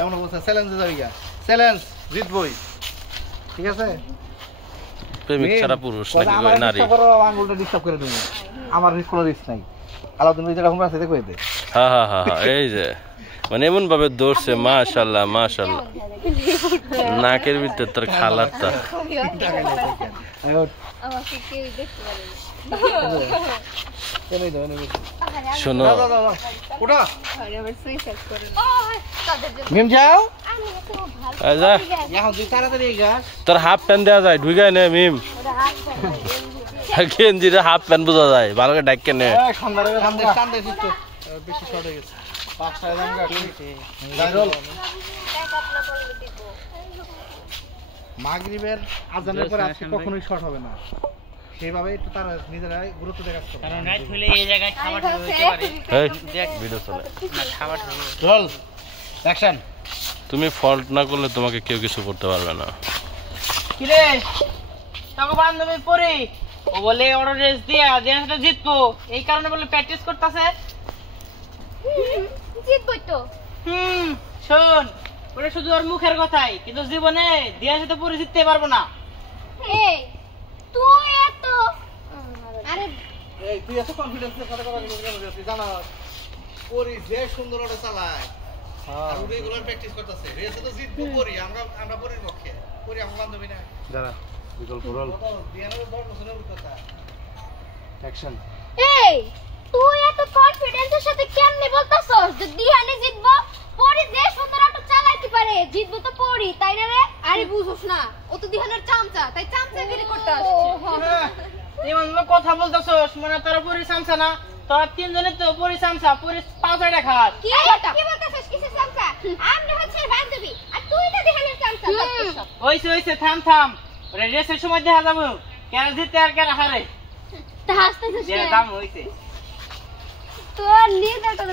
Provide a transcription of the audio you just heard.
এমন অবস্থা চ্যালেঞ্জে যাবি গা চ্যালেঞ্জ জিতবই ঠিক আছে প্রেমিক ছাড়া পুরুষ নাকি ওই নারী আঙ্গুলটা ডিস্টার্ব করে তুমি আমার কোনো রিস্ক নাই আলাউদ্দিন যেটা হুমরা আছে কই দে হ্যাঁ হ্যাঁ হ্যাঁ হ্যাঁ এই যে মানে এমন ভাবে দৌড়ছে মাশাআল্লাহ মাশাআল্লাহ নাকের ভিতর তোর খালারটা শোনো মিম যাও তোর হাফ প্যান্ট দেওয়া যায় ঢুকে নে মিম গেঞ্জিটা হাফ প্যান্ট বোঝা যায় ভালো করে ডাক কেনে বেশি শর্ট হয়ে গেছে 5 টাকা মাগরিবের আজানের পরে আজকে কখনোই শর্ট হবে না সেইভাবে একটু তারা নিজেরাই গুরুত্ব দেখাচ্ছে কারণ নাইট হলে এই জায়গায় খাবার হতে পারে এই দেখ ভিডিও চলে না খাবার চল অ্যাকশন তুমি ফল্ট না করলে তোমাকে কেউ কিছু করতে পারবে না কি রে তোকে বান্ধবী পরে ও বলে ওর রেস দিয়া দেনটা জিতবো এই কারণে বলে প্র্যাকটিস করতেছে জিতবই তো শোন ওটা শুধু ওর মুখের কথাই কিন্তু জীবনে দিয়ার সাথে পরে জিততে পারবো না এই তুই এত আরে এই তুই এত কনফিডেন্সের কথা কথা তুই জানা পরি যে সুন্দর ওটা চালায় আর রেগুলার প্র্যাকটিস করতেছে রেসে তো জিতবো পরি আমরা পরির পক্ষে পরি আমার বান্ধবী না দাঁড়া বিকল্প রোল দিয়ানের 10 বছরের অভিজ্ঞতা অ্যাকশন এই তুই এত কনফিডেন্সের সাথে কেমনে বলতাছস যে দিহানে জিতবো পরি যে সুন্দর অটো চালাইতে পারে জিতবো তো পরি তাই না রে আরে বুঝছস না ও তো দিহানের চামচা তাই চামচাগিরি করতে আসছে এমন কথা বলতাছস মানে তোর পরি চামচা না তোরা তিনজনে তো পরি চামচা পরি পাঁচটা খাস কি বলতাছস কিসের চামচা আমরা হচ্ছে বান্ধবী আর তুই তো দিহানের চামচা হইছে থাম থাম ওরে রেসের সময় দেখা যাবো কেন জিতে আর কেন হারে তা হাসতেছিস যে দাম হইছে তোর লিডার তো